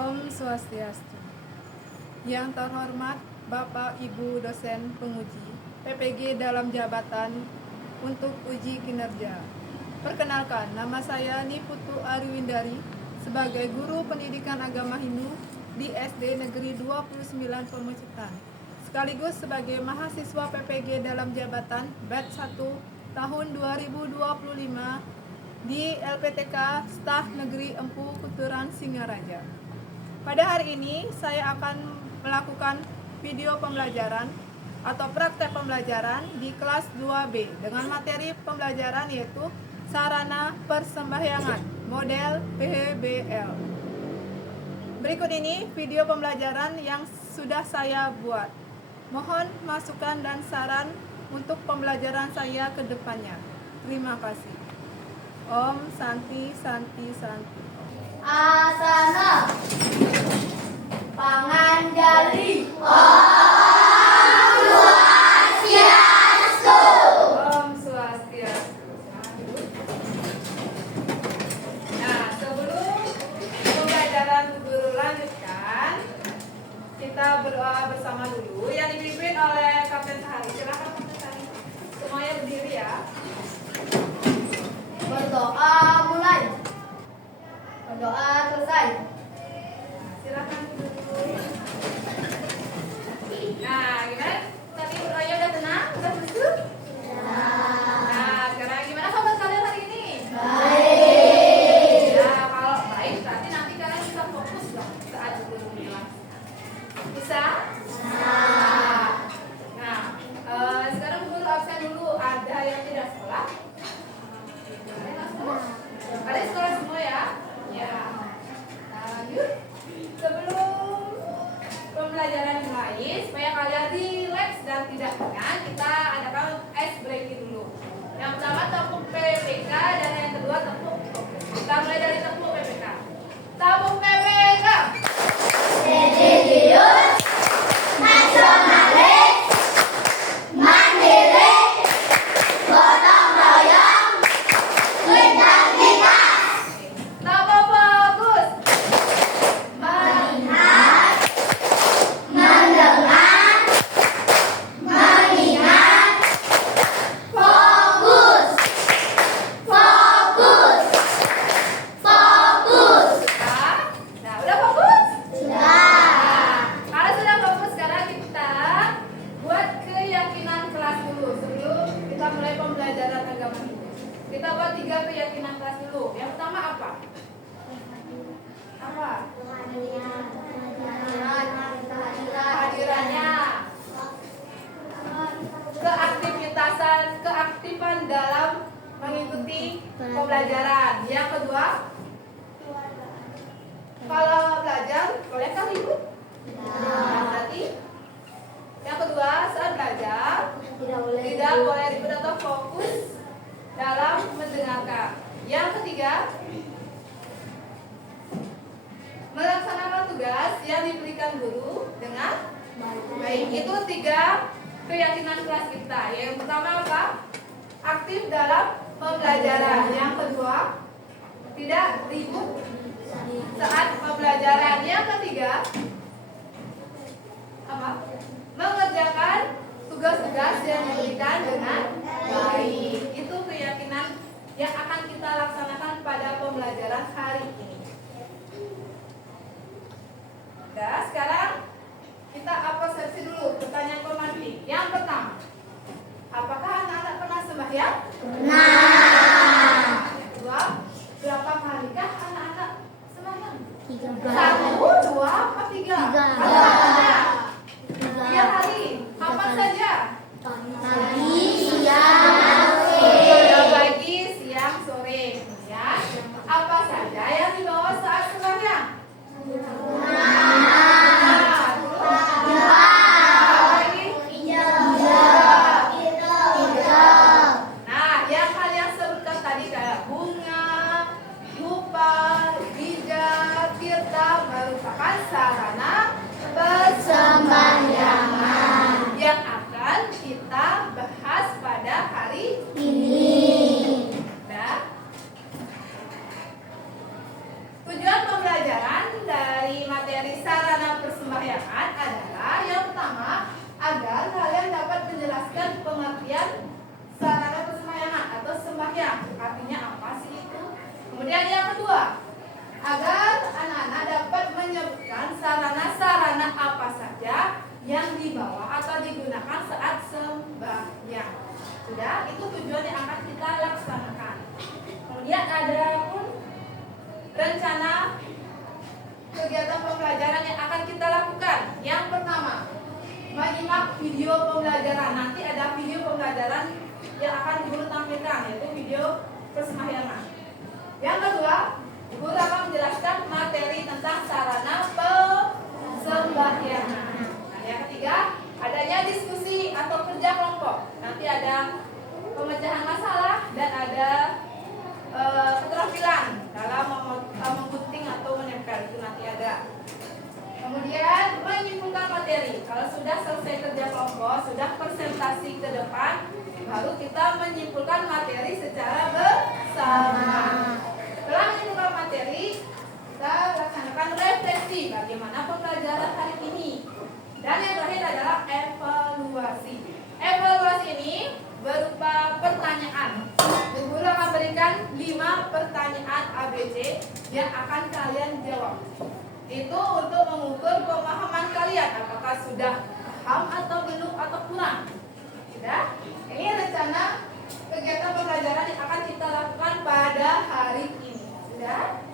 Om Swastiastu. Yang terhormat Bapak Ibu dosen penguji PPG dalam jabatan untuk uji kinerja. Perkenalkan, nama saya Niputu Ariwindari sebagai guru pendidikan agama Hindu di SD Negeri 29 Pemecitan, sekaligus sebagai mahasiswa PPG dalam jabatan batch 1 tahun 2025 di LPTK Staf Negeri Empu Kuturan Singaraja. Pada hari ini saya akan melakukan video pembelajaran atau praktek pembelajaran di kelas 2B dengan materi pembelajaran yaitu sarana persembahyangan model PBL. Berikut ini video pembelajaran yang sudah saya buat. Mohon masukan dan saran untuk pembelajaran saya ke depannya. Terima kasih. Om Santi Santi Santi. Asana Panganjali. Om Swastiastu. Nah, sebelum pembelajaran guru lanjutkan, kita berdoa bersama dulu yang dipimpin oleh Kapten Sahari. Silakan Kapten Sahari. Semuanya berdiri ya. Berdoa mulai. Berdoa selesai. Silakan dulu. Nah, gimana? Tadi berdoanya udah tenang? Udah khusyuk? Nah, sekarang gimana kabar kalian hari ini? Baik. Ya, kalau baik berarti nanti kalian bisa fokus dong saat guru bilang. Bisa? Nah, sekarang guru absen dulu. Ada yang tidak sekolah? Kalian sekolah semua ya? Ya. Nah, lanjut. Sebelum pembelajaran dimulai, supaya kalian relax dan tidak tegang, kita adakan ice breaking dulu. Yang pertama tepuk PPK dan yang kedua tepuk fokus. Kita mulai dari tepuk PPK. Tepuk PPK. Religius, nasionalis, mandiri, gotong royong, integritas, Tepuk fokus. melihat, mendengar, mengingat, fokus, fokus, fokus. Nah, udah fokus? Sudah. Kalau sudah fokus, sekarang kita buat keyakinan kelas dulu sebelum kita mulai pembelajaran agama Hindu. Kita buat 3 keyakinan kelas dulu. Yang pertama apa? Apa? Kehadirannya. Keaktifan dalam mengikuti pembelajaran. Yang kedua, kalau belajar bolehkah ribut? Nah, berarti yang kedua, saat belajar tidak boleh ribut atau fokus dalam mendengarkan. Yang ketiga, melaksanakan tugas yang diberikan guru dengan baik. Itu 3 keyakinan kelas kita. Yang pertama apa? Aktif dalam pembelajaran. Yang kedua, tidak ribut saat pembelajaran. Yang ketiga, apa? Mengerjakan tugas-tugas yang diberikan dengan baik. Itu keyakinan yang akan kita laksanakan pada pembelajaran hari ini. Nah, sekarang kita observasi dulu pertanyaan komandi. Yang pertama, apakah anak-anak pernah sembahyang? Yang kedua, berapa kalikah anak-anak sembahyang? 1, 2, apa 3? Tiga kali. Kapan saja? Pagi, siang, Pagi, siang, sore. Ya. Apa saja yang dibawa saat sembahyang? Nah, yang kalian yang dibawa atau digunakan saat sembahyang. Sudah, itu tujuan yang akan kita laksanakan. Kemudian ada pun rencana kegiatan pembelajaran yang akan kita lakukan. Yang pertama, menyimak video pembelajaran. Nanti ada video pembelajaran yang akan guru tampilkan, yaitu video persembahyangan. Yang kedua, guru akan menjelaskan materi tentang sarana persembahyangan. Nah, yang ketiga, adanya diskusi atau kerja kelompok. Nanti ada pemecahan masalah dan ada keterampilan dalam menggunting atau menempel, itu nanti ada. Kemudian menyimpulkan materi. Kalau sudah selesai kerja kelompok, sudah presentasi ke depan, baru kita menyimpulkan materi secara bersama. Setelah menyimpulkan materi, kita laksanakan refleksi bagaimana pembelajaran hari ini. Dan yang terakhir adalah evaluasi. Evaluasi ini berupa pertanyaan. Guru akan berikan 5 pertanyaan ABC yang akan kalian jawab. Itu untuk mengukur pemahaman kalian, apakah sudah paham atau belum atau kurang. Sudah? Ini rencana kegiatan pembelajaran yang akan kita lakukan pada hari ini. Sudah?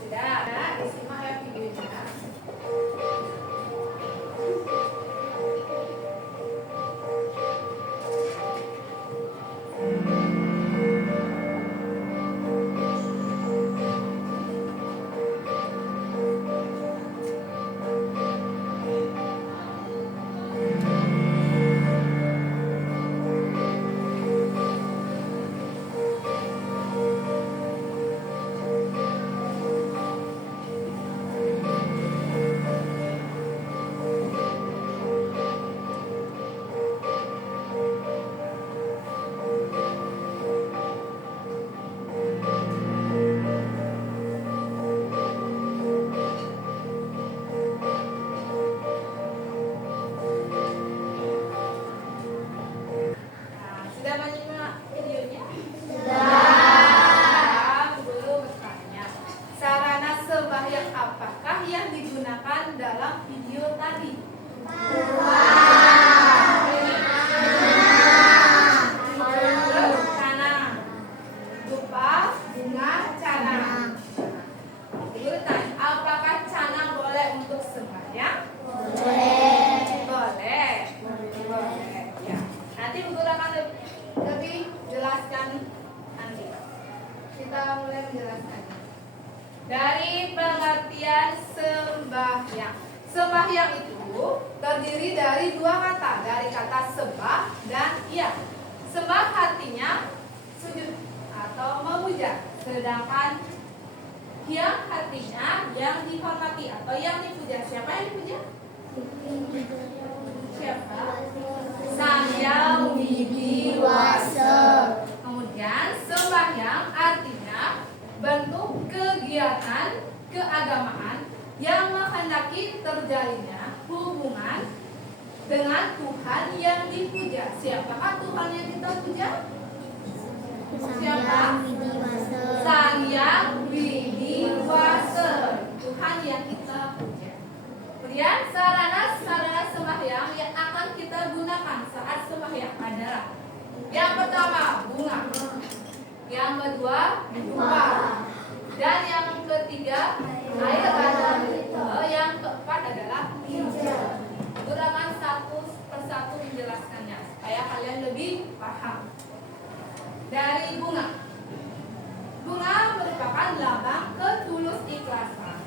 Sudah. Nah, disimak ya videonya. Sudah menyimak videonya? Sudah. Guru bertanya, sarana sembahyang apakah yang digunakan dalam video tadi? Canang. Berupa bunga canang. Guru tanya, apakah canang boleh untuk sembahyang? Boleh. Ya. Nanti guru akan lebih jelaskan nanti. Kita mulai menjelaskan dari pengertian sembahyang. Sembahyang itu terdiri dari 2 kata, dari kata sembah dan iya. Sembah artinya sujud atau memuja, sedangkan yang artinya yang dihormati atau yang dipuja. Siapa yang dipuja? Siapa? Sang Yang Widi Wasa. Kemudian sembahyang artinya bentuk kegiatan keagamaan yang menghendaki terjalinnya hubungan dengan Tuhan yang dipuja. Siapakah Tuhan yang kita puja? Siapa? Sang Yang Widi Wasa, Tuhan yang kita puja. Kemudian sarana sembahyang yang akan kita gunakan saat sembahyang adalah yang pertama bunga, yang kedua dupa, dan yang ketiga air dan yang keempat adalah hijau. Gurakan satu persatu menjelaskannya supaya kalian lebih paham. Dari bunga. Bunga merupakan lambang ketulus ikhlasan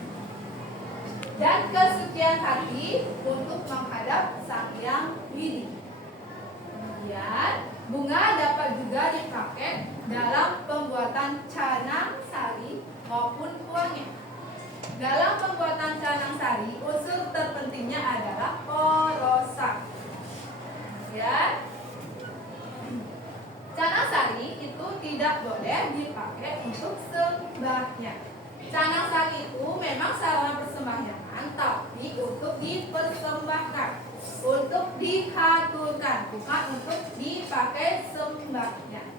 dan kesucian hati untuk menghadap Sang Yang Widi. Kemudian bunga dapat juga dipakai dalam pembuatan canang sari maupun uangnya. Dalam pembuatan canang sari, unsur terpentingnya adalah porosan. Ya, canang sari itu tidak boleh dipakai untuk sembahyang. Canang sari itu memang sarana persembahyangan, tapi untuk dipersembahkan, untuk dihaturkan, bukan untuk dipakai sembahyang.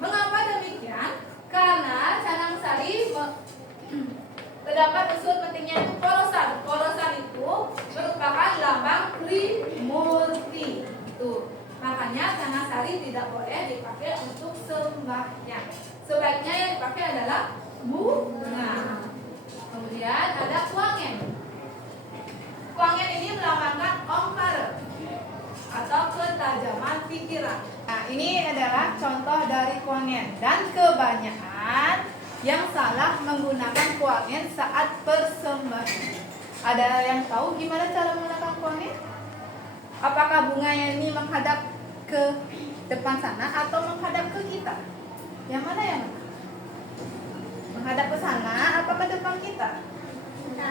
Mengapa demikian? Karena canang sari terdapat unsur pentingnya itu porosan. Porosan itu merupakan lambang apa? Bunga. Kemudian ada kuangen. Kuangen ini melambangkan ongkare atau ketajaman pikiran. Nah, ini adalah contoh dari kuangen dan kebanyakan yang salah menggunakan kuangen saat persembahyang. Ada yang tahu gimana cara menggunakan kuangen? Apakah bunganya ini menghadap ke depan sana atau menghadap ke kita? Yang mana yang mana? Menghadap ke sana atau ke depan kita? Ya.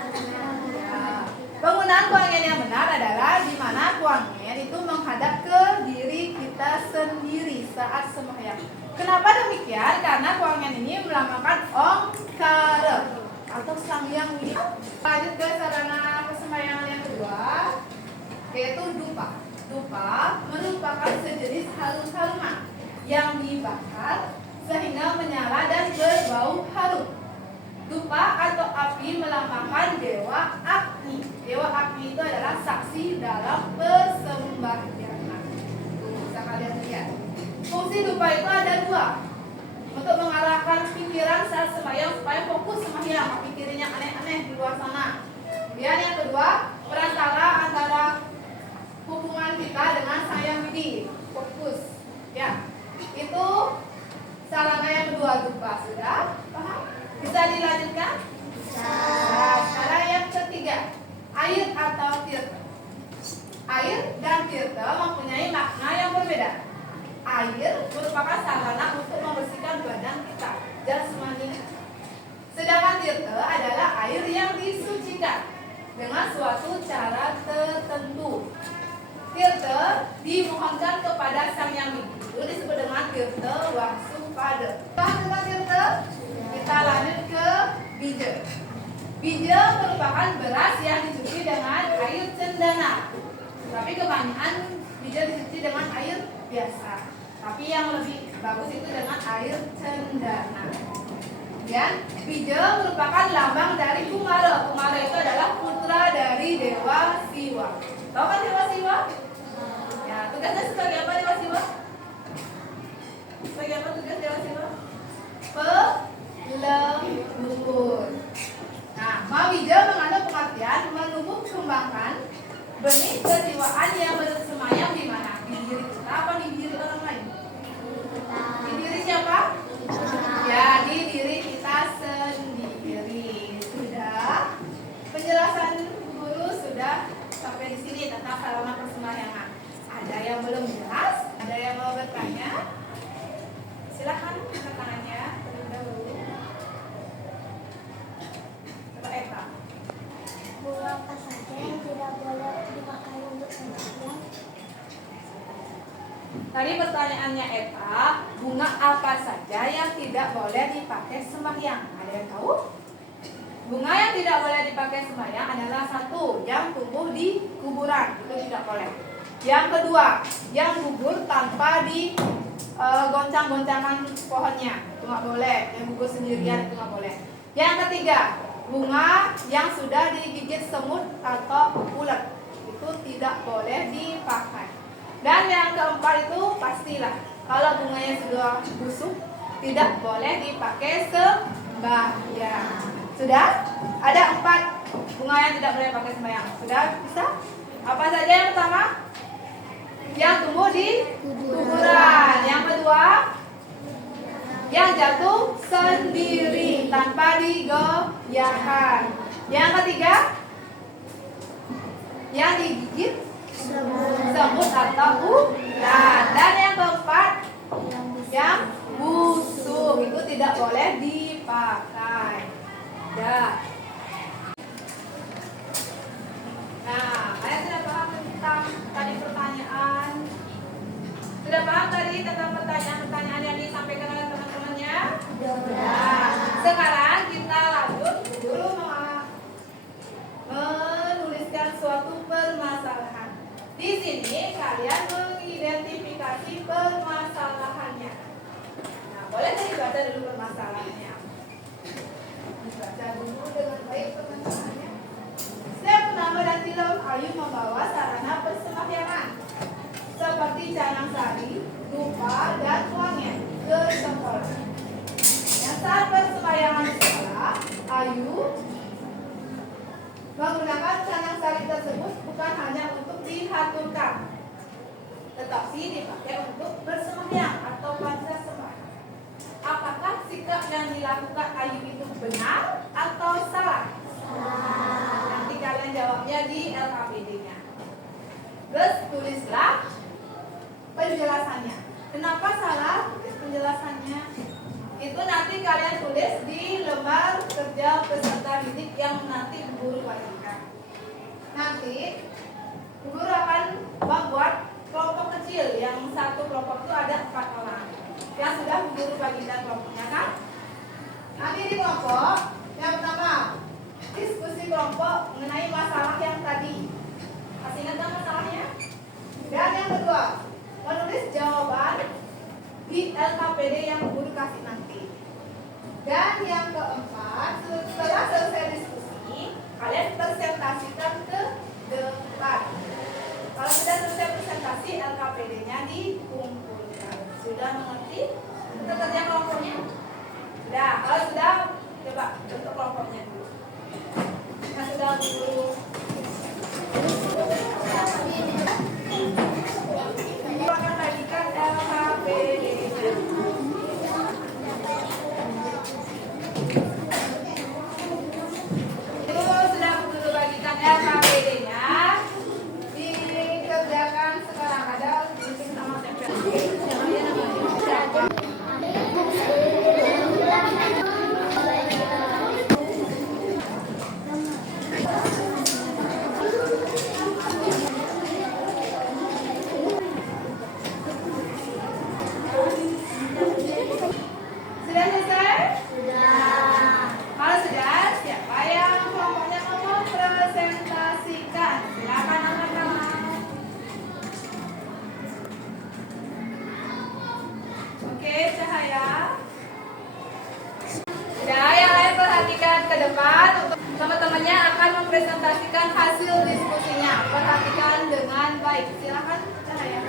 Penggunaan kuangen yang benar adalah di mana kuangen itu menghadap ke diri kita sendiri saat sembahyang. Kenapa demikian? Karena kuangen ini melambangkan ongkare atau Sang Hyang Widi. Lanjut ke sarana persembahyangan yang kedua, yaitu dupa. Dupa merupakan sejenis harum-haruman yang dibakar sehingga menyala dan berbau harum. Dupa atau api melambangkan Dewa Agni. Dewa Agni itu adalah saksi dalam persembahyangan. Bisa kalian lihat. Fungsi dupa itu ada dua. Untuk mengarahkan pikiran saat sembahyang supaya fokus sembahyang, pikirin yang aneh-aneh di luar sana. Kemudian yang kedua, perantara antara hubungan kita dengan Sang Hyang Widi. Fokus. Ya. Itu sarana yang kedua dupa. Sudah paham? Bisa dilanjutkan? Nah, sekarang yang ketiga, air atau tirta. Air dan tirta mempunyai makna yang berbeda. Air merupakan sarana untuk membersihkan badan kita dan semuanya. Sedangkan tirta adalah air yang disucikan dengan suatu cara tertentu. Tirta dimohonkan kepada Sang Hyang Widi. Itu disebut dengan tirta wasupada. Paham tentang tirta? Kita lanjut ke bija. Bija merupakan beras yang dicuci dengan air cendana. Tapi kebanyakan bija dicuci dengan air biasa. Tapi yang lebih bagus itu dengan air cendana. Dan bija merupakan lambang dari Kumara. Kumara itu adalah putra dari Dewa Siwa. Tahu kan Dewa Siwa? Ya, tugasnya sebagai apa Dewa Siwa? Sebagai apa tugas Dewa Siwa? Leluhur. Nah, Mawija mengandung pengertian menumbuh kembangkan benih kejiwaan yang bersemayam di mana? Di diri kita apa di diri orang lain? Di diri siapa? Ya, di diri kita sendiri. Sudah. Penjelasan guru sudah sampai di sini tentang sarana persembahyangan. Ada yang belum jelas? Ada yang mau bertanya? Silakan angkat tangannya terlebih dahulu. Coba Eta. Bunga apa saja yang tidak boleh dipakai untuk sembahyang? Tadi pertanyaannya Eta, bunga apa saja yang tidak boleh dipakai sembahyang? Ada yang tahu? Bunga yang tidak boleh dipakai sembahyang adalah satu, yang tumbuh di kuburan, itu tidak boleh. Yang kedua, yang gugur tanpa di goncang-goncangan pohonnya, itu nggak boleh. Yang gugur sendirian itu nggak boleh. Yang ketiga, bunga yang sudah digigit semut atau ulat, itu tidak boleh dipakai. Dan yang keempat itu pastilah kalau bunganya sudah busuk tidak boleh dipakai sembahyang. Sudah? Ada 4 bunga yang tidak boleh dipakai sembahyang. Sudah bisa? Apa saja yang pertama? Yang tumbuh di kuburan. Yang kedua, yang jatuh sendiri tanpa digoyahkan. Yang ketiga, yang digigit semut atau ulat. Dan yang keempat, yang busuk, itu tidak boleh dipakai. Ya. Nah, kalian sudah paham tentang tadi pertanyaan? Sudah paham tadi tentang pertanyaan-pertanyaan yang disampaikan oleh teman-temannya? Sudah. Sekarang kita lanjut dulu menuliskan suatu permasalahan. Di sini kalian mengidentifikasi permasalahannya. Nah, boleh dibaca dulu permasalahannya. Dibaca dulu dengan baik permasalahannya. Step pertama dan film Ayu membawa sarana persembahyangan seperti canang sari, dupa, dan kuangen ke sekolah. Yang saat persembahyangan Ayu menggunakan canang sari tersebut bukan hanya untuk dihaturkan, tetapi dipakai untuk bersembahyang atau panca sembahyang. Apakah sikap yang dilakukan Ayu itu benar atau salah? Nanti kalian jawabnya di LKPD-nya. Terus tulislah penjelasannya. Kenapa salah? Tulis penjelasannya. Itu nanti kalian tulis di lembar kerja peserta didik yang nanti guru bagikan. Nanti guru akan membuat kelompok kecil, yang satu kelompok itu ada 4 orang yang sudah guru bagikan kelompoknya kan. Nanti di kelompok yang pertama diskusi kelompok mengenai masalah yang tadi. Masih ingat kan masalahnya? Dan yang kedua menulis jawaban di LKPD yang guru kasih nanti. Dan yang keempat, setelah selesai diskusi, kalian presentasikan ke depan. Kalau sudah selesai presentasi, LKPD-nya dikumpulkan. Sudah mengerti kita kerja kelompoknya? Sudah. Kalau sudah, coba bentuk kelompoknya dulu. Nah, sudah guru. Akan bagikan LKPD-nya. Sudah guru bagikan LKPD-nya. Dikerjakan sekarang, ada gunting sama tempel. Sudah selesai? Sudah. Kalau sudah, siapa yang kelompoknya mau mempresentasikan? Silakan angkat tangan. Oke, Cahaya. Sudah, yang lain perhatikan ke depan untuk teman-temannya akan mempresentasikan hasil diskusinya. Perhatikan dengan baik. Silakan, Cahaya.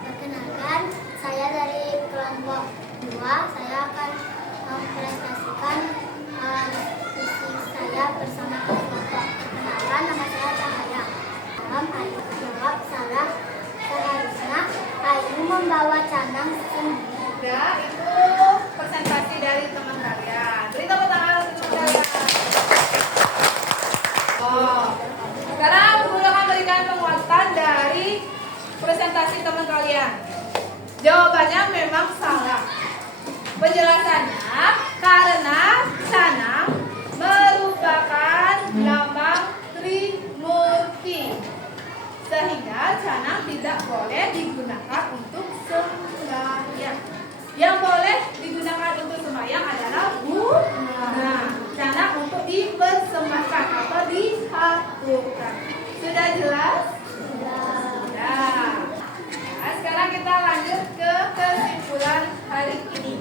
Perkenalkan, saya dari kelompok 2. Saya akan mempresentasikan diskusi saya bersama kelompok. Perkenalkan, nama saya Cahaya. Ayu jawab salah. Seharusnya Ayu membawa canang sendiri. Sudah, itu presentasi dari teman kalian. Beri tepuk tangan untuk teman kalian. Oh, sekarang guru akan berikan penguatan dari presentasi teman kalian. Jawabannya memang salah. Penjelasannya karena canang merupakan lambang Trimurti, sehingga canang tidak boleh digunakan untuk sembahyang. Yang boleh digunakan untuk sembahyang adalah bunga. Canang untuk dipersembahkan atau dihaturkan. Sudah jelas? Sudah. Nah, sekarang kita lanjut ke kesimpulan hari ini.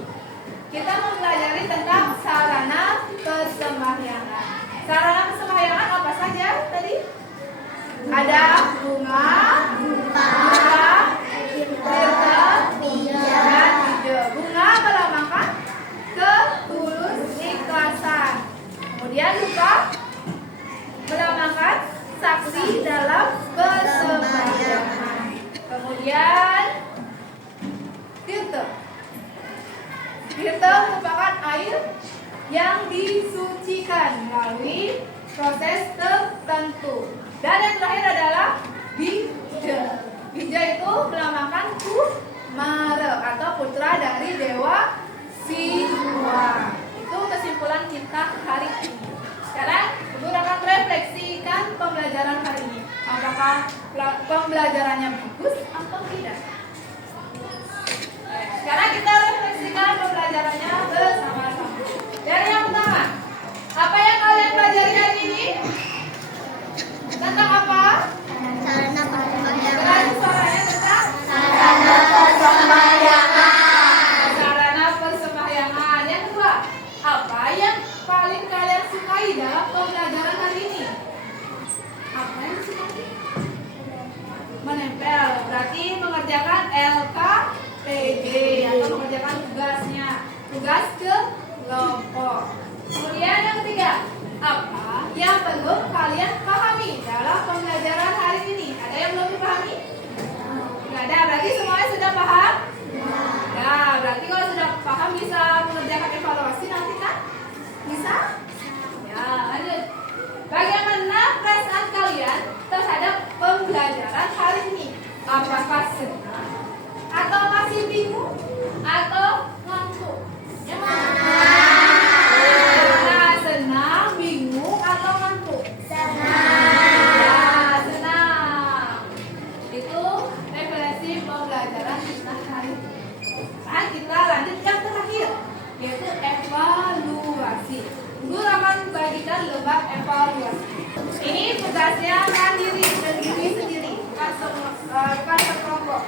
Kita mempelajari tentang sarana persembahyangan. Sarana persembahyangan apa saja tadi? Ada bunga, tirta, dan ide. Bunga melambangkan ketulus ikhlasan. Kemudian duka melambangkan saksi dalam persembahyangan. Kemudian tirta. Tirta merupakan air yang disucikan melalui proses tertentu. Dan yang terakhir adalah bija. Bija itu melambangkan Kumara atau putra dari Dewa Siwa. Itu kesimpulan kita hari ini. Sekarang guru akan refleksikan pembelajaran hari ini. Apakah pembelajarannya bagus atau tidak? Sekarang kita refleksikan pembelajarannya bersama-sama. Dari yang pertama, apa yang kalian pelajari hari ini? Tentang apa? Sarana persembahyangan. Berarti suaranya tentang Sarana persembahyangan. sarana persembahyangan. Yang kedua, apa yang paling kalian sukai dalam pembelajaran hari ini? Apa yang disukai? Menempel. Berarti mengerjakan LKPD atau mengerjakan Bisa? Ya, lanjut. Bagaimana perasaan kalian terhadap pembelajaran hari ini? Apakah senang? Atau masih bingung? Atau ngantuk? Yang mana? Nah, senang, bingung, atau ngantuk? Ya, senang. Itu referensi pembelajaran kita hari ini. Nah, kita lanjut yang terakhir, yaitu evaluasi. Guru akan bagikan lembar evaluasi. Ini tugasnya mandiri sendiri, bukan sekelompok.